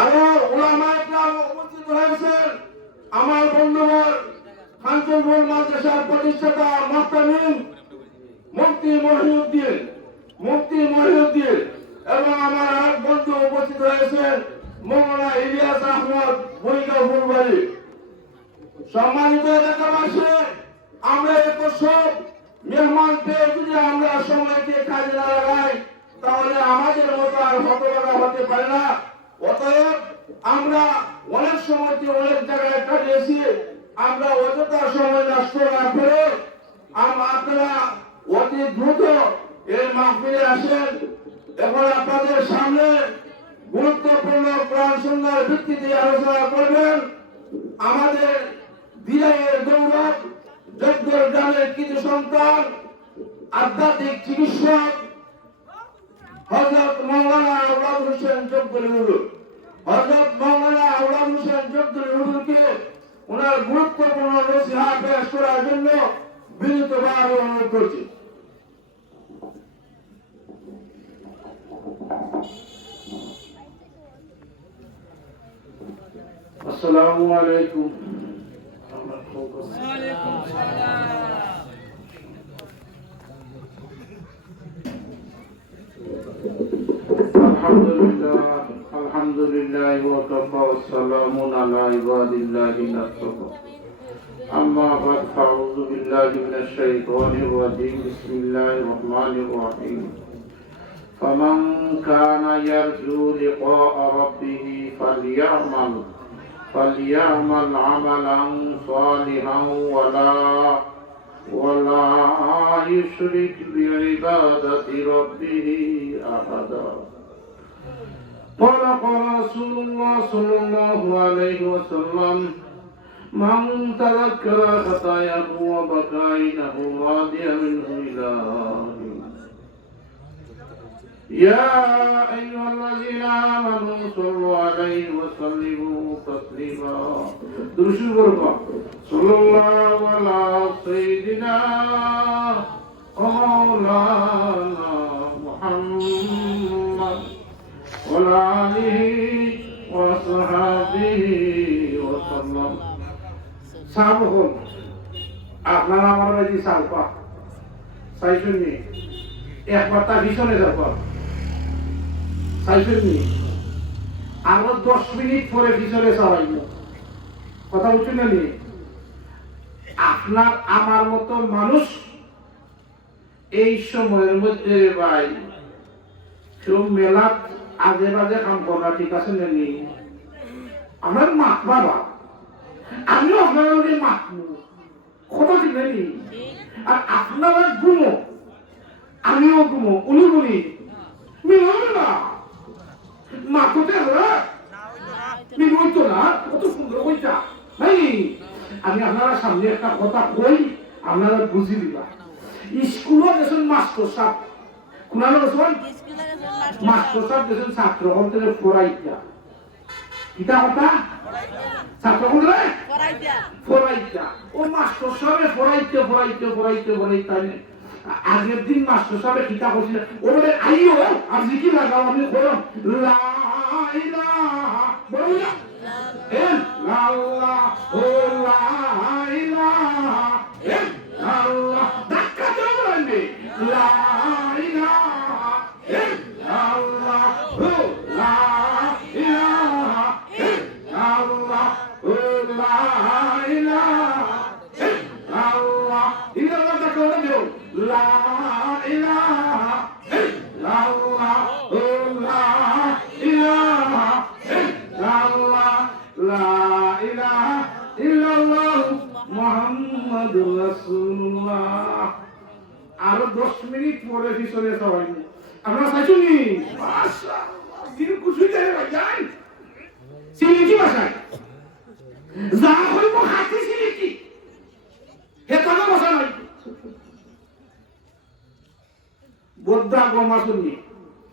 আরো ওলামায়ে কেরাম উপস্থিত হয়েছেন। আমার বন্ধুবর কাঞ্চনপুর মাদ্রাসার প্রতিষ্ঠাতা মুহতামিম মুফতি মহিউদ্দিন এবং আমার আরেক বন্ধু উপস্থিত হয়েছেন মৌলানা ইলিয়াস আহমদ ভূমিকা ফুলবাড়ি। সম্মানিত এলাকাবাসী, আমরা এত সব মেহমান পেয়ে যদি আমরা সময়কে কাজে না লাগাই তাহলে আমাদের মতো আর হতভাগা হতে পারে না। অতএব আমরা অনেক সময়কে অনেক জায়গায় কাটিয়েছি, আমরা অযথা সময় নষ্ট না করে আপনারা অতি দ্রুত এই মাহফিলে আসেন। এখন আপনাদের সামনে গুরুত্বপূর্ণ কোরআন সুন্নাহর ভিত্তিতে আলোচনা করবেন আমাদের দিনের গৌরব যোগ্যর গ্রামের কৃতি সন্তান আধ্যাত্মিক চিকিৎসক হযরত মাওলানা আওলাদ হোসেন জব্বুল হুজুর। হযরত মাওলানা আওলাদ হোসেন জব্বুল হুজুরকে ওনার গুরুত্বপূর্ণ নসিহত পেশ করার জন্য বিনীতভাবে অনুরোধ করছি। আসসালামু আলাইকুম। ওয়ালাইকুম আসসালাম। আলহামদুলিল্লাহ ওয়া কাফা ওয়া সালামুন আলা ইবাদিল্লাহিল আসফা। আম্মা বাদ, ফাউযু বিল্লাহি মিনাশ শাইতানির রাজীম। বিসমিল্লাহির রহমানির রহিম। ফামান কানা ইয়ারজু লিকাআ রাব্বিহি ফালইয়ামাল আমালান সালিহান ওয়ালা ইউশরিক বিইবাদাতি রাব্বিহি আহাদা। قال رسول الله صلى الله عليه وسلم من تذكر خطاياه وبكى إنه راضي منه إلى يا أيها الذين آمنوا صلوا عليه وسلموا تسليما. درشو بركة صلى الله على سيدنا ومولانا محمد وعلى آله وصحبه وسلم. সাবহন আপনারা আমার বাড়ি সালপা সাইফুনি একবার তা ভীষণে যাবার সাইফুনি আরো 10 মিনিট পরে ভীষণে চালাইব। কথা বুঝছেন না? আপনার আমার মতো মানুষ এই সময়ের মধ্যে ভাই কেউ মেলা আজে বাজে কাম করা ঠিক আছে নাকি? আমার মাত বাবা, আমিও আপনার মাতবো, কথা ঠিক নাকি? আর আপনারা ঘুমো, আমিও ঘুমো, উনি বলি মিলবে না মাথতে মিলতো না। কত সুন্দর ওইটা ভাই। আমি আপনারা সামনে একটা কথা কই, আপনারা বুঝি দিবা। স্কুলও গেছেন মাস্টার সাহেব, কোনানো গেছেন মাস্টার সাহেব গেছেন ছাত্র অন্তরে ফরাইটা কিতা কথা ছাত্র বললে ফরাইটা। ও মাস্টার সাহেব ফরাইতে আগের দিন মাস্টার সাহেব কিতা করছিল ওরে আইও আজকে কি লাগাও আমি বললাম লা ইলাহা বললা ইল্লাল্লাহ ও লা ইলাহা ইল্লাল্লাহ ধাক্কা দাও বলবে লা ইলাহা ইল্লাল্লাহ ও লা ইলাহা ইল্লাল্লাহ ও লা ইলাহা ইল্লাল্লাহ ইল্লাল্লাহ ধাক্কা দাও লা ইলাহা ইল্লাল্লাহ ও লা ইলাহা ইল্লাল্লাহ লা ইলাহা ইল্লাল্লাহ মুহাম্মাদুর রাসূলুল্লাহ। আরো 10 মিনিট পরে পিছনে সবাই আমরা চাইছুনি মাশাআল্লাহ দিন খুশি দেয় ভাই সিলিকি ভাষায় যা হইব হাতি সিলিকি হে কথা ভাষা নাই বদ্দা গমা শুনি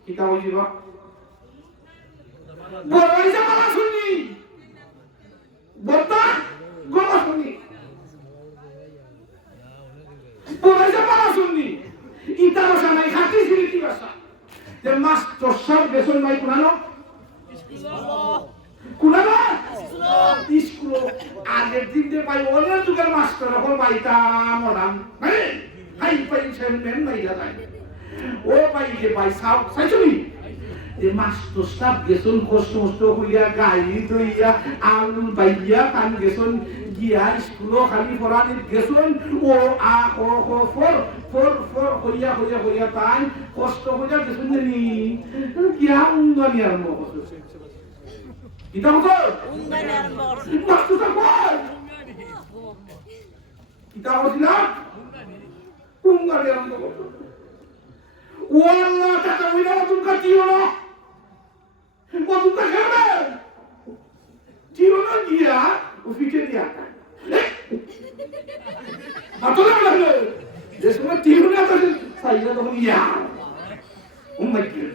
কিতা হইবা বড়ইজা মালা শুনি বদ্দা গমা শুনি বড়ইজা মালা শুনি ইতা ভাষা নাই হাতি সিলিকি ভাষা যে মাস্টার সব বেসন নাই কোনানো আগের দিন যে ভাই অনেক যুগের মাস্টার এখন বাইটা মডার্ন হাই পাই সেনমেন মাইরা যায় ও ভাই যে ভাই সাউ সাইছনি যে মাস্টার সাহেব গেছন কষ্ট কষ্ট হইয়া গাড়ি ধইয়া আলু বাইয়া কান গেছন গিয়া স্কুল খালি পড়ানি গেছন ও আ ও ও ফর ফর ফর হইয়া হইয়া হইয়া তাই কষ্ট হইয়া গেছন নি গিয়া উঙ্গানি আরম্ভ করছে কিতা হতো উঙ্গানি আরম্ভ করছে মাস্টার সাহেব কিতা হছিল উঙ্গানি আরম্ভ করছে ওয়াল্লাহ টাকা হইলা তুমি দিও না কতটা খাবে দিও না গিয়া অফিসে দিয়া আতলা লাগলো যে সময় দিও না তো সাইলা তখন ইয়া ও মাই গড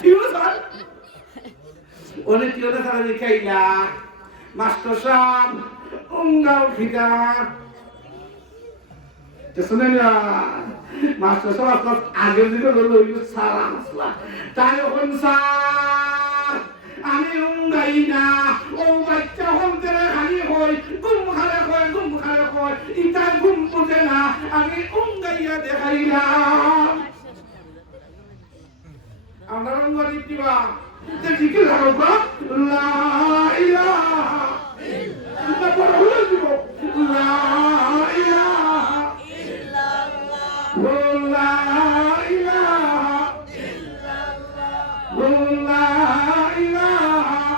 দিও না স্যার ওনে দিও না স্যার দেখাইলা মাস্টার সাহেব উঙ্গাও ঠিকা শুনে না মাস্টার সাহেব আপনার আগের দিকে লইল সারা মশলা তাই এখন স্যার আমি উঙ্গাই না ও বাচ্চা হলতে খালি হয় ঘুম খালে হয় ইটা ঘুম বোঝে না আমি উঙ্গাইয়া দেখাইলাম আমরা উঙ্গাই দিবা দেখি লাগা লা ইলাহা ইল্লাল্লাহ লা ইলাহা লা ইলাহা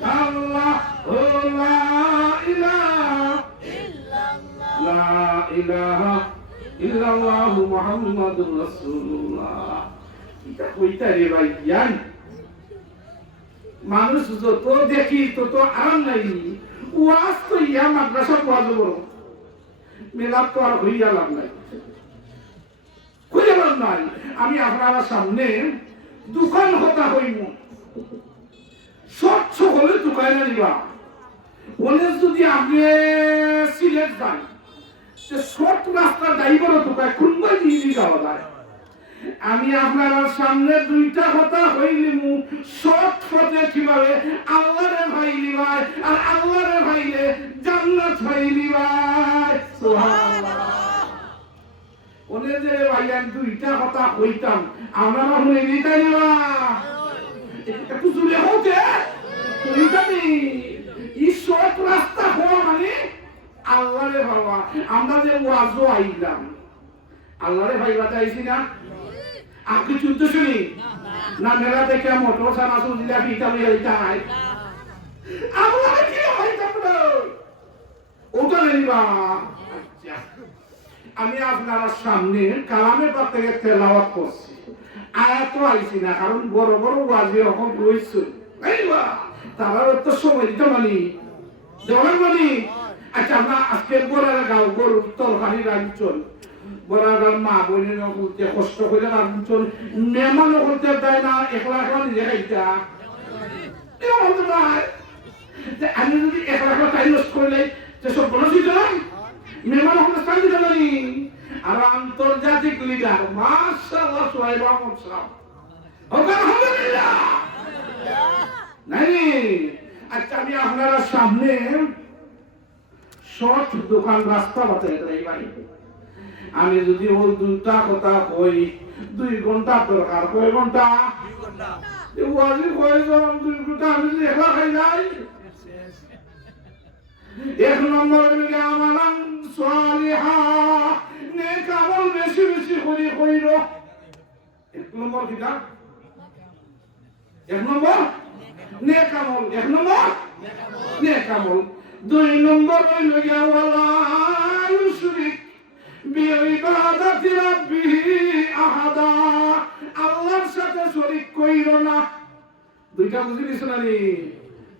ইল্লাল্লাহ লা ইলাহা ইল্লাল্লাহ মুহাম্মাদুর রাসূলুল্লাহ এটা কইতা রে ভাইয়ান মানুষ যত দেখি তত আরাম নাই ওয়াজ তো ইয়া মাদ্রাসা ওয়াজ বড় মেলা তো আর হইয়া লাভ নাই নাই আমি আপনার সামনে দোকান হতা হইব স্বচ্ছ হলে দোকানে নিবা বলে যদি আপনি সিলেট যান শর্ট রাস্তা ড্রাইভার দোকান কোনবা দিয়ে যাওয়া যায় আমি আপনার সামনে দুইটা কথা হইলিম শর্ট পথে কিভাবে আল্লাহরে ভাইলি ভাই আর আল্লাহরে ভাইলে জান্নাত ভাইলি ভাই সুবহানাল্লাহ ওনে যে ভাইয়ান দুইটা কথা কইতাম আমরা শুনে নিতাই না একটু জুড়ে হতে কইতামি ঈশ্বর রাস্তা হওয়া মানে আল্লাহরে ভাবা আমরা যে ওয়াজও আইলাম আল্লাহরে ভাইবা চাইছি না আপনি চুনতে শুনি না মেলা থেকে মোটর সানা সুজিলা পিতা লইয়া যাই আল্লাহ কি হইতাম না ওটা নেবা আচ্ছা আমি আপনার সামনে কালামে পাক থেকে তেলাওয়াত করছি আয়াত আইছি না কারণ বড় বড় ওয়াজি এখন রইছে আইবা তারা তো সময় দিতে মানি দেওয়ার মানি আচ্ছা আমরা আজকে বড়ার গাঁও গরু তরকারি রাঞ্চল বড়ার মা বোনের বলতে কষ্ট করে রাঞ্চল মেহমান করতে দেয় না একলা একলা নিজে খাইতা আমি যদি একলা একলা টাইম নষ্ট করলে সব বলছি তো মেহমান হলে স্থান দিতে পারি আর আন্তর্জাতিক লিডার মাশাআল্লাহ সোহাইব আহমদ সাহেব আলহামদুলিল্লাহ নাই আচ্ছা আমি আপনার সামনে শর্ট দোকান রাস্তা বাতাই ভাই আমি যদি ওই দুটা কথা কই 2 ঘন্টা দরকার কয় ঘন্টা 2 ঘন্টা ওয়াজি কয়জন 2 ঘন্টা আমি যদি একলা খাই যাই এক নম্বর হলো আমালান সালিহা নেক আমল বেশি বেশি করে কইর এক নম্বর কিটা এক নম্বর নেক আমল এক নম্বর নেক আমল 2 নম্বর হলো ওয়ালা ইউশরিক বিইবাদাতি রাব্বিহি আহাদা আল্লাহর সাথে শরীক কইর না দুইটা বুঝিস না নি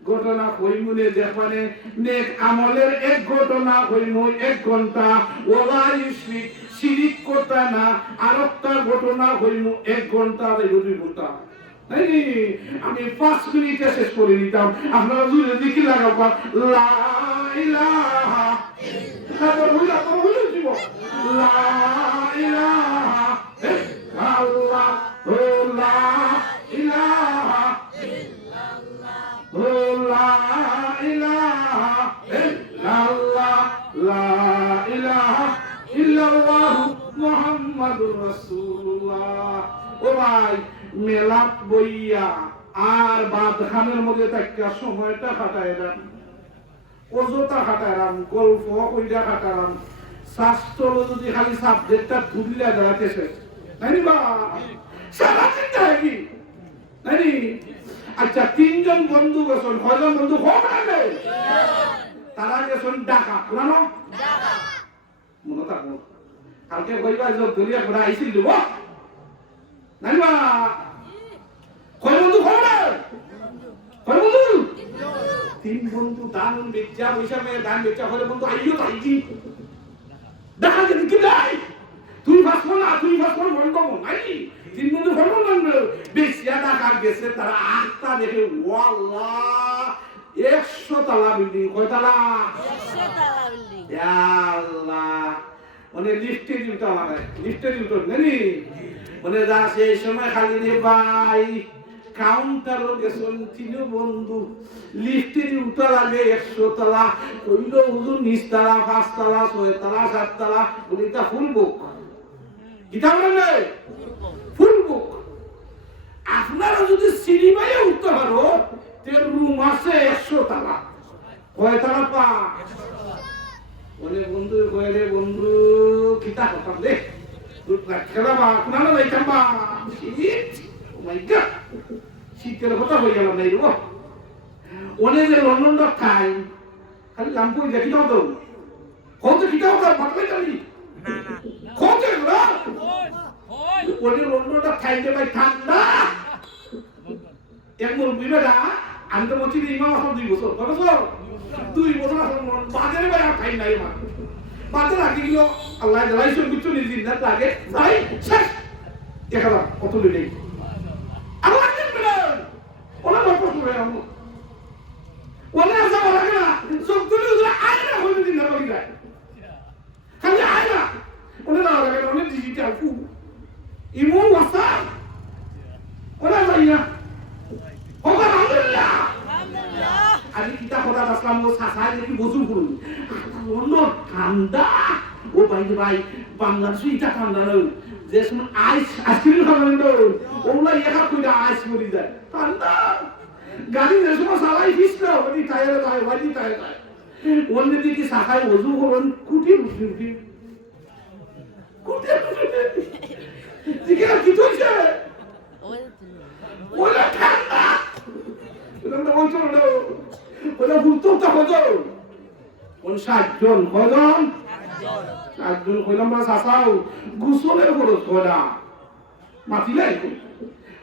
ঘটনা কইমুনে দেখবানে নেক আমলের এক ঘটনা কইমু 1 ঘন্টা ওয়ালা ইউশরিক শিরিক করতা না আরেকটা ঘটনা কইমু 1 ঘন্টা 2 ঘন্টা নাই আমি 5 মিনিটে শেষ করে নিতাম আপনারা জুড়ে দেখি লাগাবা লা ইলাহা ইল্লাল্লাহ লা ইলাহা ইল্লাল্লাহ লা ইলাহা ইল্লাল্লাহ লা ইলাহা মুহাম্মাদুর রাসূলুল্লাহ। ও ভাই, মেলাত বইয়া আর বাদখানের মধ্যে তাকিয়া সময়টা কাটাইলাম, অযথা কাটাইলাম, গল্প কইরা কাটালাম। শাস্ত্র যদি খালি সাবজেক্টটা তুলিয়া দাঁড়াতেছে নাইনি বা সারাদিন যায় কি নাইনি। আচ্ছা, 3 জন বন্ধু গেছেন, কয়জন বন্ধু হবে? তারা গেছেন ঢাকা, পুরানো মনে থাকবো। কালকে কইবা যে দলিয়া করে আইছিল দিব নাইবা। কয় বন্ধু হবে? কয় বন্ধু? 3 বন্ধু। দান বেচা পয়সা মেয়ে দান বেচা হলে বন্ধু আইও তাই কি দেখা গেল কি নাই তুই ভাসবো না, তুই ভাসবো বন্ধ নাই। 3 বন্ধু ফোন না বেশিয়া টাকা গেছে, তারা 8টা দেখে ওয়াল্লাহ 100 তলা বিল্ডিং। কয় তলা? 100 তলা বিল্ডিং। ইয়া আল্লাহ, মানে লিফটে দিতে হবে, লিফটে দিতে নেনি মানে যা সেই সময় খালি রে ভাই কাউন্টারও গেছেন 3 বন্ধু। লিফটে উঠা লাগে 100 তলা, কইল হুজুর নিচ তলা, 5 তলা, 6 তলা, 7 তলা, বলিটা ফুল বুক। কিতা বলে ফুল বুক। আপনারা যদি সিনেমায় উঠতে পারো তে রুম আছে 100 তলা। কয় তলা পা? বলে বন্ধু কয় রে বন্ধু কিতা কথা দে খেলা বা কোনা যাইতাম বা। ও মাই গড, শীতের কথা হয়ে গেল নাই গো। ওনে যে লন্ডনটা খাই খালি লাম্পুই দেখি দাও তো কত কিটাও তো বাতলাই জানি কত না ওনে লন্ডনটা খাইতে ভাই ঠান্ডা। এক মোর বিবেরা আমি তো মতি ইমাম আসল 2 বছর কত বছর 2 বছর আসল বাজারে ভাই আর খাই নাই মা বাজার লাগে গিলো আল্লাহ জ্বালাইছো কিছু নিজে না লাগে ভাই শেষ দেখাবা কত লই আমার ওনা বাপ করে আমো ওনা যাওয়া লাগে না সব তুলি উদরা আয়না হইতে দিন না বলি যায় খালি আয়না ওনা যাওয়া লাগে ওনা ডিজিটাল ফু ইমো ওয়াসা ওনা যাই না ওগা আলহামদুলিল্লাহ আলহামদুলিল্লাহ। আমি কিতা কথা আসলাম ও সাসায় দেখি বসু করুন লন্ডন ঠান্ডা। ও ভাই ভাই বাংলাদেশে এটা ঠান্ডা নয় যে সময় আইসক্রিম খাবেন তো ওগুলা একা কইরা আইস করি যায় ঠান্ডা। গাড়ি যে সময় চালাই ফিসলো ওই টায়ারে যায় ওই টায়ারে যায় অন্য দিকে সাকায় ওযু করুন কুটি উঠি উঠি কুটি উঠি দিকে কি হইছে ওলা ঠান্ডা ওটা বলছো না ওটা ফুলতো হতো কোন 60 জন কয়জন 60 জন কইলাম না সাসাও গোসলের খরচ কয়টা মাতিলাই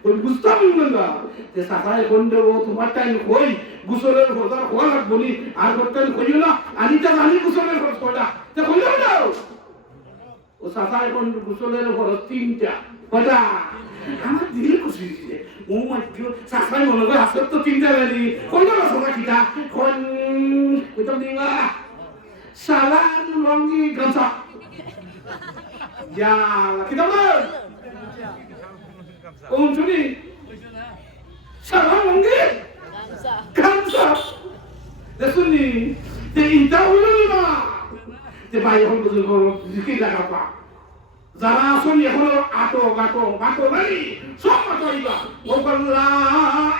ওই বুঝতাম না যে সাসায় কোন দেব তোমার টাইম কই গোসলের খরচ হওয়া লাগবে নি আর করতেন কইও না আমি তো জানি গোসলের খরচ কয়টা তে কইও না ও সাসায় কোন গোসলের খরচ 3টা কয়টা আমার দিল খুশি দিছে ও মাই গড সাসায় মনে করে আসল তো 3টা রেডি কইও না সোনা কিটা কোন কইতাম দিবা সালান লঙ্গি গামছা ya kita mau uncuni salam mungkin kamsa desuni te inta ulama te bayi hon betul hon dikira apa যারা আসল এখন আটো গাটো গাটো নাই সব মাটো ইবা ওকল লা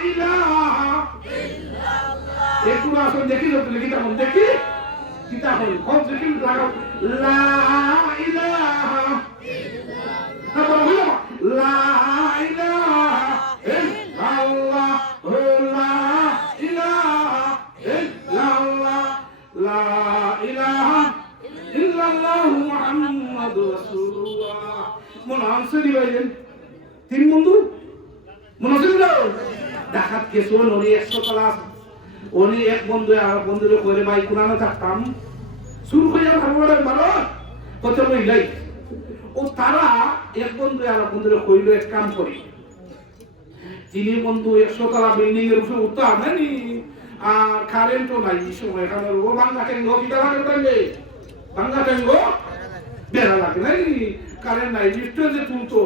ইলাহা ইল্লাল্লাহ একটু আসল দেখি তো লিখিতা হন দেখি kita hon kau zikir lagu la ilaha illallah la ilaha illallah la ilaha illallah la ilaha illallah muhammadur rasulullah munan sedi bayen 3 বন্ধু মনে দাও ডাকাত কেসো নরি 100 তলা উনি এক বন্ধু আর বন্ধুরে কইরে ভাই কোনানো থাকতাম শুরু হইয়া ভালো ভালো কত লইলাই ও তারা এক বন্ধু আর বন্ধুরে কইলো এক কাম করি 3 বন্ধু 100 তলা বিল্ডিং এর উপরে উঠা নানি আর কারেন্টও নাই সময় এখানে ও বাংলা টেঙ্গো কিটা লাগে বলবে বাংলা টেঙ্গো বেড়া লাগে নানি কারেন্ট নাই লিফটে যে তুলতো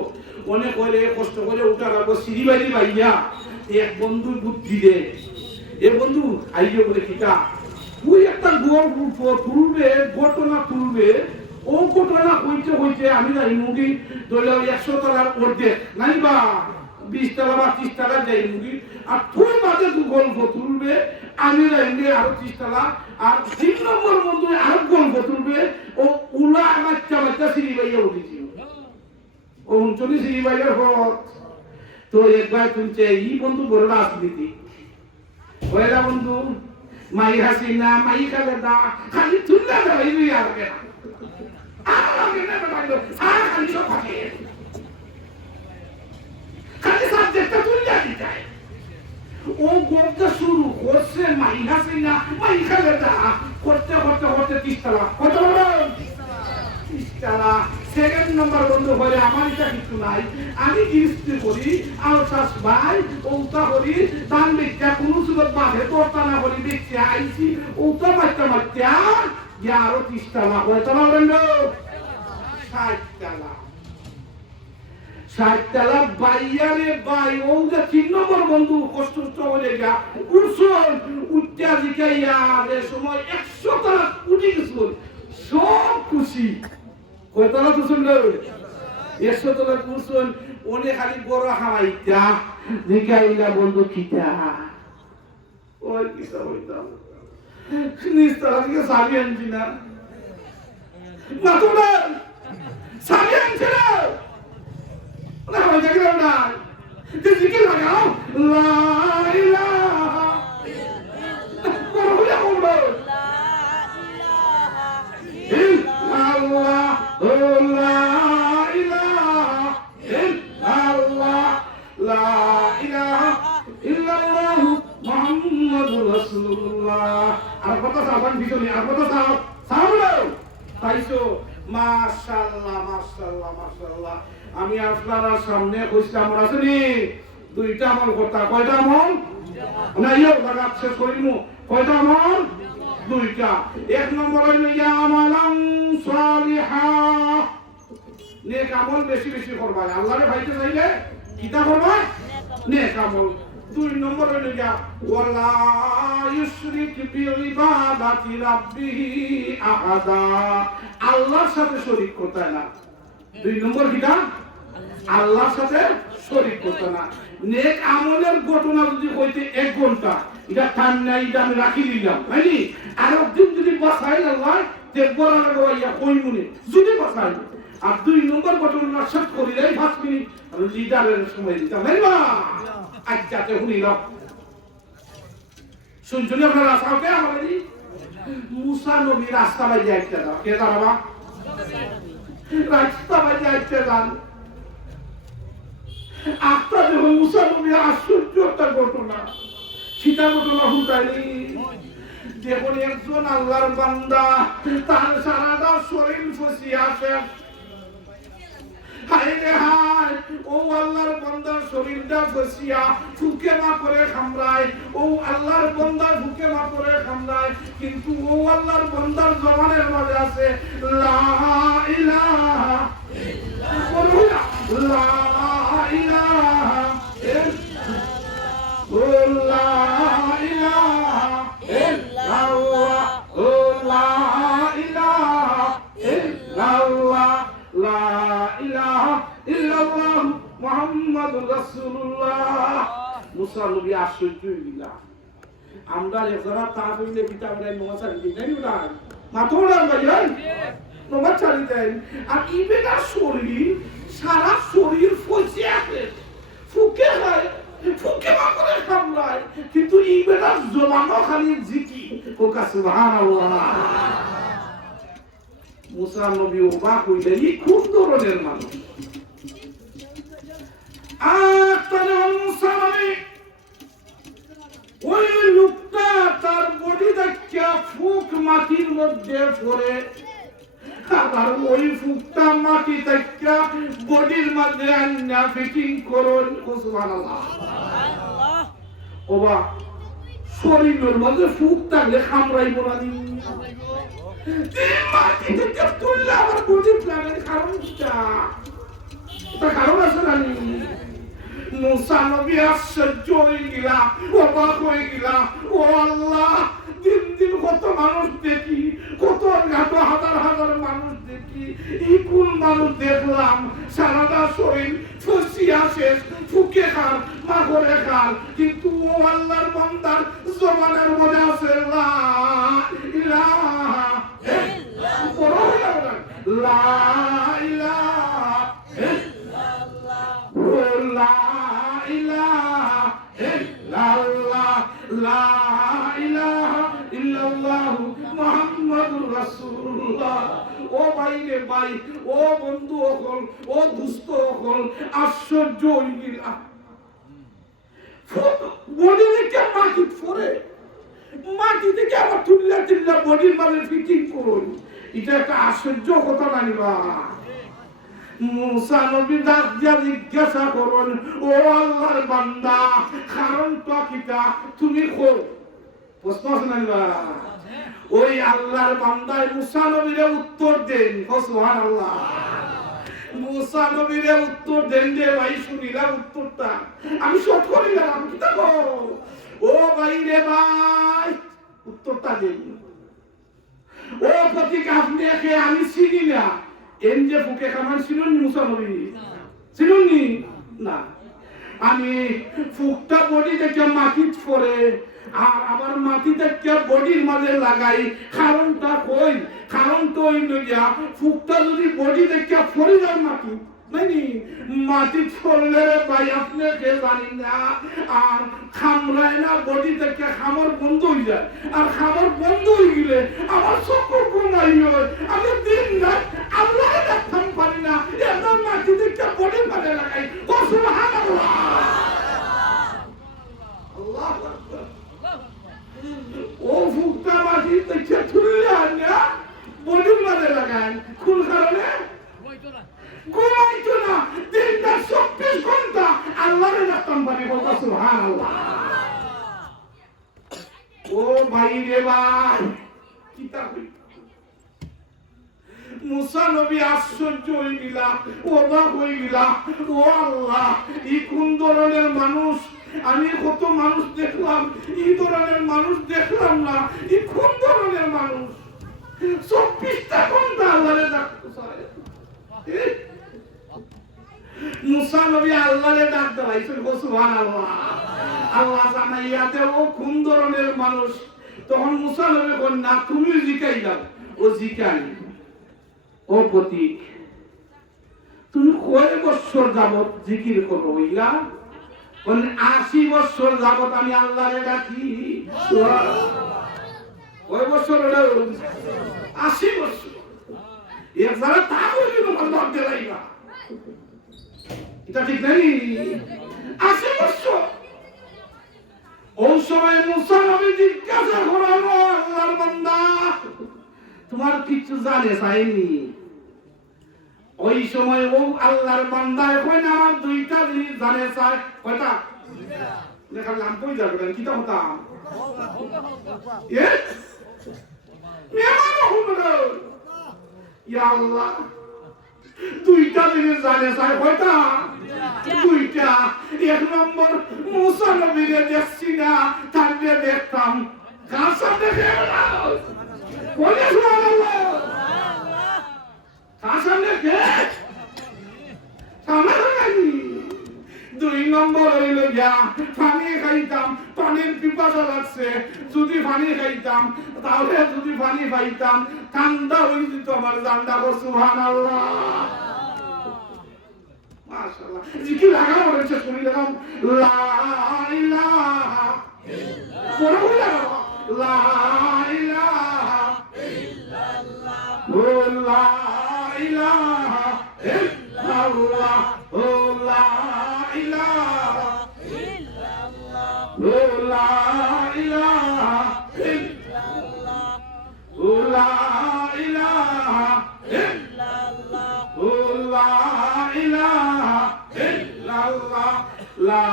অনেক কইরে কষ্ট করে উঠা লাগবো সিঁড়ি বাইরে বাইয়া এক বন্ধু বুদ্ধি দে এ বন্ধু আইও বলে কিটা তুই একটা গোল তুলবে ঘটনা তুলবে ও ঘটনা হইতে হইতে আমি যাই মুগি ধরলে 100 তলার অর্ধেক নাই বা 20 তলা বা 30 তলা যাই মুগি আর তুই বাদে দু গল্প তুলবে আমি যাইলে আরো 30 তলা আর 3 নম্বর বন্ধু আরো গল্প তুলবে ও উলা বাচ্চা বাচ্চা সিঁড়ি বাইয়া উঠেছি ও 39 সিঁড়ি বাইয়ার পথ তো একবার তুলছে এই বন্ধু বড় রাজনীতি ওইরা বন্ধু মাই হাসিনা মাই খালেদা খালি তুললে দেওয়াই আর কেনা খালি সব খালি সাবজেক্টটা তুললে দিতে ও গল্পটা শুরু করছে মাই হাসিনা মাই খালেদা করতে করতে করতে 30 তলা কত বড় 30 তলা সেকেন্ড নাম্বার বন্ধু বলে আমার এটা কিছু নাই আমি গিরিস্তি করি আলসাস ভাই ওটা করি দান বেচা কোনো সুযোগ বাঁধে তোরটা না করি দেখছি আইছি ওটা বাচ্চা বাচ্চা আরো 30 তলা কয় তলা বলেন 60 তলা 60 তলা বাইয়ারে বাই ও যে 3 নম্বর বন্ধু কষ্ট হয়ে গা উৎসল উত্যাজিকাইয়া যে সময় 100 তলা উঠে গেছিল সব খুশি কয়তলা কুসুম লো 100 তলা কুসুম ওনে খালি বড় হাওয়াইতা নিকাইলা বন্ধু কিটা ওই কিটা হইতা নিস্তলা থেকে সাবি আনছি না তোমরা সাবি আনছি না না হয়ে গেল না জিকির লাগাও লা ইলাহা বড় হইয়া বলবো আমি আপনার সামনে কইছিলাম আসেনি দুইটা আমল কথা কয়টা আমল না ইয়ে লাগাত শেষ করিমু কয়টা আমল দুইটা এক নম্বর হইল ইয়া আমালান সালিহা নেক আমল বেশি বেশি করবা আল্লাহরে ভাইতে চাইলে কিটা করবা নেক আমল দুই নম্বর হইল ইয়া ওয়ালা ইউশরিক বিইবাদাতি রাব্বিহি আহাদা আল্লাহর সাথে শরীক করতে না দুই নম্বর কিটা আল্লাহর সাথে শরীক করতে না নেক আমলের ঘটনা যদি হইতে 1 ঘন্টা এটা টান নাই এটা আমি রাখি দিলাম বুঝলি আর একদিন যদি বাসাই আল্লাহ তে বড় লাগাইয়া কই মনে যদি বাসাই আর দুই নম্বর ঘটনা শেষ করিলে 5 মিনিট লিডারের সময় দিতাম না আজকে হুনিল শুনছেন আপনারা সাউকে আমাদের মুসা নবী রাস্তা বাই যাইতে দাও কে দাঁড়াবা রাস্তা বাই যাইতে দান আপনার যখন মুসা নবী আশ্চর্য একটা ঘটনা সীতা ঘটনা হুটাইনি যখন একজন আল্লাহর বান্দা তার সারাটা শরীর ফসি আসে হায় রে হায় ও আল্লাহর বান্দার শরীরটা ফসিয়া ফুকে মা করে খামরায় ও আল্লাহর বান্দার ফুকে মা করে খামরায় কিন্তু ও আল্লাহর বান্দার জবানের মাঝে আছে লা ইলাহা ইল্লাল্লাহ লা ইলাহা মুসা নবী আশ্চর্য হইলা আমরা যারা তা হইলে পিতা বলে নমাচারি দিই নাই ওটা মাথা ওড়া ভাই নমাচারি দেন আর ইবেটা শরীর সারা শরীর ফসে আছে ফুকে হয় ফুকে মা করে খামলায় কিন্তু ইবেটা জবানো খালি জিকি কোকা সুবহানাল্লাহ মুসা নবী অবাক হইলেন এই কোন ধরনের মানুষ ওই লোকটা তার বডি দেখা ফুক মাটির মধ্যে পড়ে আবার ওই ফুকটা মাটি দেখা বডির মধ্যে আন্না ফিটিং করুন সুবহানাল্লাহ ওবা শরীরের মধ্যে ফুক থাকলে খামরাইব না মাটি থেকে তুললে আবার বডি প্ল্যানের কারণ কারণ আছে না মুসা নবী আশ্চর্য হয়ে গেলা অবাক হয়ে গেলা ও আল্লাহ দিন দিন কত মানুষ দেখি কত হাজার হাজার মানুষ দেখি এই কোন মানুষ দেখলাম সারাটা শরীর ফসিয়া শেষ ফুকে খান মাগরে খান কিন্তু ও আল্লাহর বান্দার জবানের মধ্যে আছে লা ইলাহা ইল্লাল্লাহ লা ইলাহা ইল্লাল্লাহ লা ইলাহা ইল্লাল্লাহ লা ইলাহা ইল্লাল্লাহ মুহাম্মাদুর রাসূলুল্লাহ। ও ভাই রে ভাই, ও বন্ধু হল, ও দুস্থ হল, আশ্চর্য হইলা বডি থেকে মাটি ফরে মাটি থেকে আবার তুললা তুললা বডির মানে ফিটিং করুন, এটা একটা আশ্চর্য কথা নাইবা। মুসা নবী ডাক দিয়া জিজ্ঞাসা করুন, ও আল্লাহর বান্দা কারণটা কিটা তুমি কো প্রশ্ন আছে নাইবা। ওই আল্লাহর বান্দায় মুসা নবীরে উত্তর দেন, সুবহানাল্লাহ। মুসা নবীরে উত্তর দেন যে ভাই শুনিলা উত্তরটা আমি শর্ট করে গেলাম কি দেখো ও ভাই রে ভাই উত্তরটা দেন। ও প্রতীক আপনি একে আমি চিনি না এন যে ফুকে খামান ছিলেন মুসা নবী ছিলেননি না, আমি ফুকটা বডি থেকে মাটি পরে আর আবার মাটি থেকে বডির মাঝে লাগাই কারণটা কই, কারণ তো হইল গিয়া ফুকটা যদি বডি থেকে পরে যায় মাটি নাইনি মাটি পড়লে ভাই আপনি কে জানি না আর খামড়ায় না বডি থেকে খামর বন্ধ হয়ে যায় আর খামর বন্ধ হয়ে গেলে আমার চক্ষু ঘুমাই হয় আমি দিন রাত আল্লাহ দেখতাম পারি না একদম মাটি থেকে বডির মাঝে লাগাই সুবহানাল্লাহ আল্লাহু আকবার। ও ফুকটা মাটি থেকে তুললে না বডির মাঝে লাগান কোন কারণে ঘুমাইতো না দিনটা 24 ঘন্টা আল্লাহরে ডাকতাম পারি বলতা সুবহানাল্লাহ। ও ভাই রে ভাই কিতা কই মুসা নবী আশ্চর্য হয়ে গেলা অবাক হয়ে গেলা, ও আল্লাহ এই কোন ধরনের মানুষ, আমি কত মানুষ দেখলাম এই ধরনের মানুষ দেখলাম না, এই কোন ধরনের মানুষ 24টা ঘন্টা আল্লাহরে ডাকতো। মুসা নবী আল্লাহরে ডাক দেওয়াইছেন সুবহানাল্লাহ। আল্লাহ জানাইয়াতে ও কোন ধরনের মানুষ, তখন মুসা নবী বলেন না তুমি জিকাই দাও, ও জিকাই ও প্রতীক তুমি কয় বছর যাবত জিকির করো হইলা? বলেন 80 বছর যাবত আমি আল্লাহরে ডাকি। কয় বছর হলো? 80 বছর। এক যারা তা বলি তোমার দর দেলাইবা এটা ঠিক নেই। 80 বছর ওই সময় মুসা নবী জিজ্ঞাসা করালো আল্লাহর বান্দা তোমার কিছু জানে চাইনি? ওই সময় ও আল্লাহর বান্দা এখন আমার দুইটা জিনিস জানে চাই। কয়টা? দেখা নাম কই যাবে কি তো হতাম ইয়া আল্লাহ দুইটা জিনিস জানে চাই। কয়টা? দুইটা। এক নম্বর মুসা নবীরে দেখছি না তাকে দেখতাম কার সাথে দুই নম্বর হইল গিয়া পানি খাইতাম, পানির পিপাসা লাগছে, যদি পানি খাইতাম তাহলে যদি পানি পাইতাম ঠান্ডা হয়ে যেত আমার জানটা। সুবহানাল্লাহ মাশাআল্লাহ। জিকির লাগাও বলেছে শুনি লাগাও লা ইলাহা ইল্লাল্লাহ লা ইলাহা ইল্লাল্লাহ লা ইলাহা ইল্লাল্লাহ লা ইলাহা ইল্লাল্লাহ লা ইলাহা ইল্লাল্লাহ লা ইলাহা ইল্লাল্লাহ লা ইলাহা ইল্লাল্লাহ লা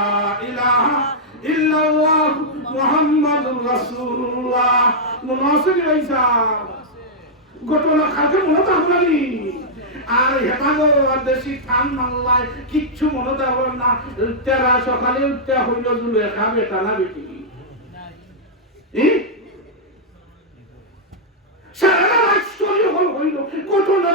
ইলাহা ইল্লাল্লাহ মুহাম্মাদুর রাসূলুল্লাহ। মনে আছে কি ভাইসা ঘটনা কাকে মনে থাকলানি আর হেতাগো দেশি খান মাল্লায় কিচ্ছু মনে থাকল না। তেরা সকালে উঠতে হইল জুলেখা বেটা না বেটি সারা রাত হইল ঘটনা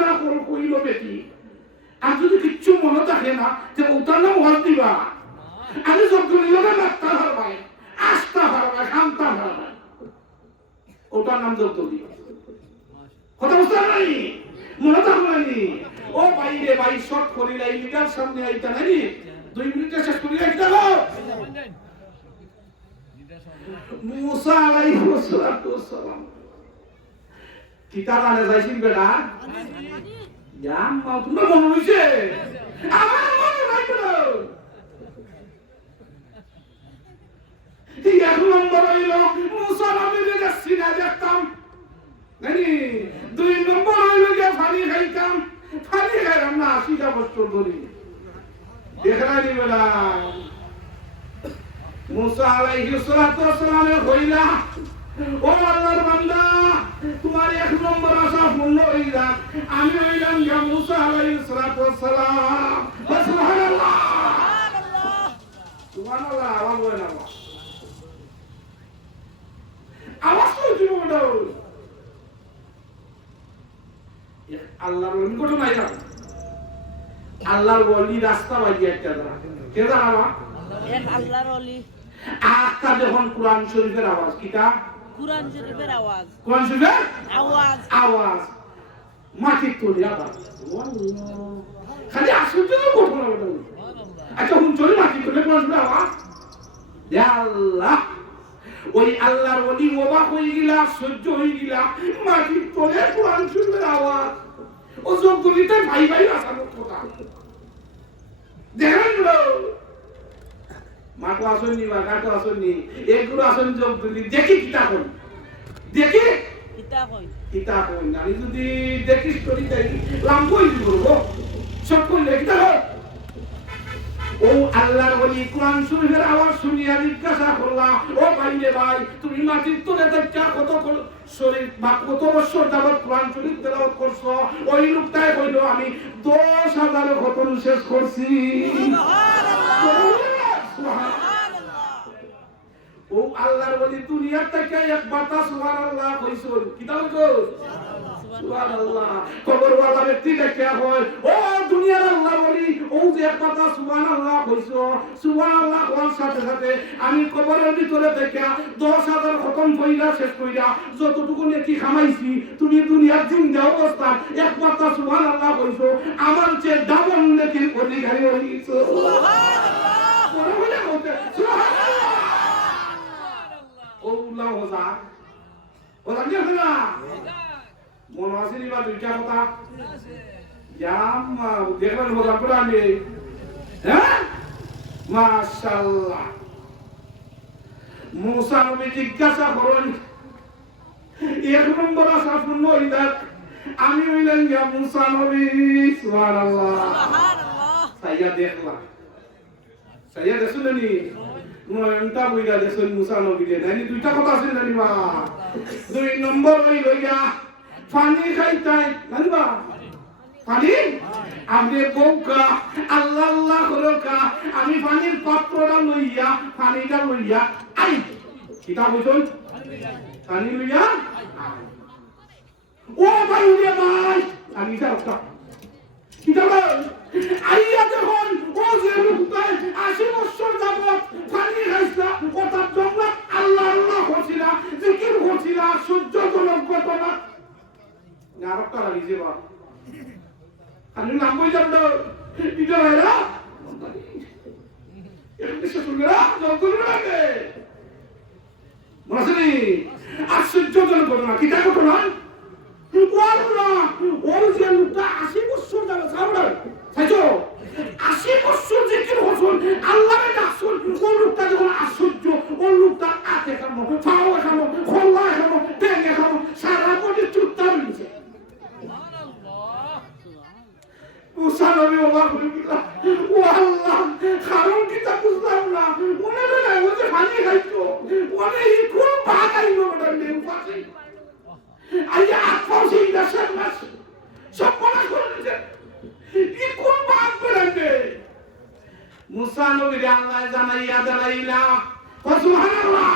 ওটার নাম জব্দলি কথা বুঝতে নাই মনে থাকলানি ও ভাই রে ভাই শর্ট করিলাই লিডার সামনে আইতা নাই 2 মিনিটে শেষ করি একটা গো মুসা আলাইহিস সালাম কিতা গানে যাইছিন বেটা জান মাও তোমার মনে হইছে আমার মনে নাই তো ঠিক এক নম্বর হইল মুসা নবীর কাছে না দেখতাম নানি 2 নম্বর হইল যে পানি খাইতাম পানি খাইলাম না 80টা বছর ধরে দেখলানি বেলা মুসা আলাইহিস সালামের কইলা ও আল্লাহর বান্দা তোমার এক নম্বর আশা পূর্ণ হইলা আমি হইলাম ইয়া মুসা আলাইহিস সালাম সুবহানাল্লাহ সুবহানাল্লাহ আওয়াজ হয় না আওয়াজ তো দিব না আল্লাহর নিকট নাই না আল্লাহর ওলি রাস্তা বাজিয়ে একটা কে জানা এক আল্লাহর ওলি আজকা যখন কোরআন শরীফের আওয়াজ কিটা কুরআন শরীফের আওয়াজ কোরআন শরীফের আওয়াজ আওয়াজ মাটি তুলে আবার খালি আশ্চর্য ঘটনা ওটা আচ্ছা হুন চলে মাটি তুলে কোরআন শরীফের আওয়াজ ইয়া আল্লাহ ওই আল্লাহর ওলি অবাক হয়ে গেলা সহ্য হয়ে গেলা মাটি তুলে কোরআন শরীফের আওয়াজ ও যোগগুলিতে ভাই ভাই আসানোর কথা দেখেন মাঠো আসেননি বা কাঠো আসেননি এগুলো আসেন যোগগুলি দেখি কিতাব দেখি কিতাব আমি যদি দেখি স্টোরি তাই লাম্বই করবো সব করলে কিতাব ও আল্লাহর ওলি কোরআন শরীফের আওয়াজ শুনিয়া জিজ্ঞাসা করলা ও ভাই রে ভাই তুমি মাটির তলে দেখা কত শরীর বা কত বছর যাবত কোরআন শরীফ তেলাওয়াত করছো ওই লোকটাই কইলো আমি 10,000 খতম শেষ করছি ও আল্লাহর ওলি দুনিয়ার থেকে একবার তা সুবহানাল্লাহ কইছো কিতাব কো সুবহানাল্লাহ কবরওয়ালা ব্যক্তি দেখে হয় ও দুনিয়ার আল্লাহর ওলি ও যে একবার তা সুবহানাল্লাহ কইছো সুবহানাল্লাহ কোন সাথে সাথে আমি কবরের ভিতরে থেকে 10,000 খতম কইরা শেষ কইরা যতটুকু নেকি খামাইছি তুমি দুনিয়ার জিন্দা অবস্থা একবার তা সুবহানাল্লাহ কইছো আমার যে ডাবল নেকির অধিকারী হইছো সুবহানাল্লাহ বড় হইছে সুবহানাল্লাহ ওলা ওজা ওজা কি হলো মনে আছে নি বা দুইটা কথা জাম দেখবেন ওজা করে আমি হ্যাঁ মাশাআল্লাহ মুসা নবী জিজ্ঞাসা করেন এক নম্বর আশা পূর্ণ হইল আমি হইলেন ইয়া মুসা নবী সুবহানাল্লাহ সুবহানাল্লাহ সাইয়া দেখলা সাইয়া দেখলেনি নয়নটা বইরা দেশের মুসা নবীরে নানি দুইটা কথা আছে নানি মা 2 নম্বর হই লইয়া পানি খাইতাই নানি মা পানি আপনি বউকা আল্লাহ আল্লাহ করোকা আমি পানির পাত্রটা লইয়া পানিটা লইয়া আই কিতা বুঝুন পানি লইয়া ও ভাই রে ভাই আমি যাও কিতা আইয়া যখন ও যে লোকটাই 80 বছর যাবত পানি খাইছিলা ওটা জঙ্গল আল্লাহ আল্লাহ হচ্ছিলা জিকির হচ্ছিলা সূর্যজনক ঘটনা নারকটা লাগিয়েছে বা আমি নাম বই যাব এটা এরা এটা কিছু শুনলে জঙ্গল লাগে মনে আশ্চর্যজনক ঘটনা কিটা ঘটনা ও যে লোকটা 80 বছর যাবত সামনে সাইছো 80 বছর জিকির হচ্ছেন আল্লাহর ডাকছেন কোন লোকটা যখন আশ্চর্য কোন লোকটা আতে খামো ফাও খামো খোলা খামো টেঙ্গে খামো সারা বডি চুত্তা হইছে সুবহানাল্লাহ মুসা নবী আল্লাহ কইলা ও আল্লাহ কারণ কিতা বুঝলাম না মনে মনে ও যে পানি খাইতো মনে কোন ভাগাইলো ওটা নেউ পাছে আইয়া আফাসি দাসের মাস সব পড়া করেছে কি কোন বাপ করে মুসা নবী আল্লাহ জানাইয়া জানাইলা সুবহানাল্লাহ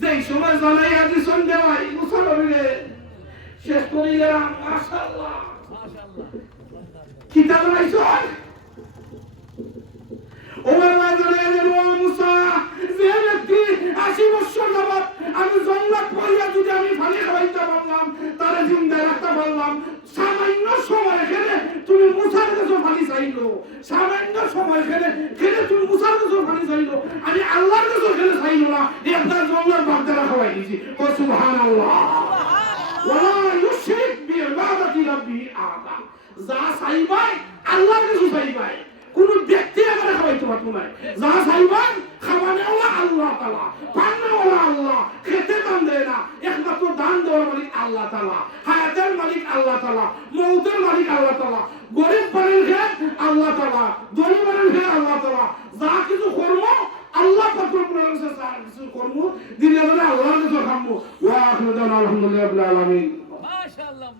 যেই সময় জানাইয়া দিছেন দেওয়াই মুসা নবীরে শেষ করিলাম মাশাআল্লাহ মাশাআল্লাহ কিতা বানাইছেন ও আল্লাহ জানাইয়া দেন ও মুসা যে ব্যক্তি চাইলো আমি আল্লাহর কাছে ওখানে চাইলো না একটা জঙ্গলের বাগদারা খাওয়াই দিয়েছি ও সুবহানাল্লাহ ওয়ালা ইউশরিক বিইবাদাতি রাব্বিহি আহাদা যা চাইবাই আল্লাহর কাছে চাইবাই কোন ব্যক্তি আগে খাওয়াইতে পারতো না যা চাইবাই খাওয়ানেওয়ালা আল্লাহ তাআলা পান্নাওয়ালা আল্লাহ খেতে দান দেয় না একমাত্র দান দেওয়ার মালিক আল্লাহ তাআলা হায়াতের মালিক আল্লাহ তাআলা মউতের মালিক আল্লাহ তাআলা গরিব বাড়ির হে আল্লাহ তাআলা ধনী বাড়ির হে আল্লাহ তাআলা যা কিছু কর্ম আল্লাহ পাক রব্বুল আলামিন যা কিছু কর্ম দিনের বেলা আল্লাহর কাছে খামবো ওয়া আখিরু দাওয়ানা আলহামদুলিল্লাহি রাব্বিল আলামিন মাশাআল্লাহ।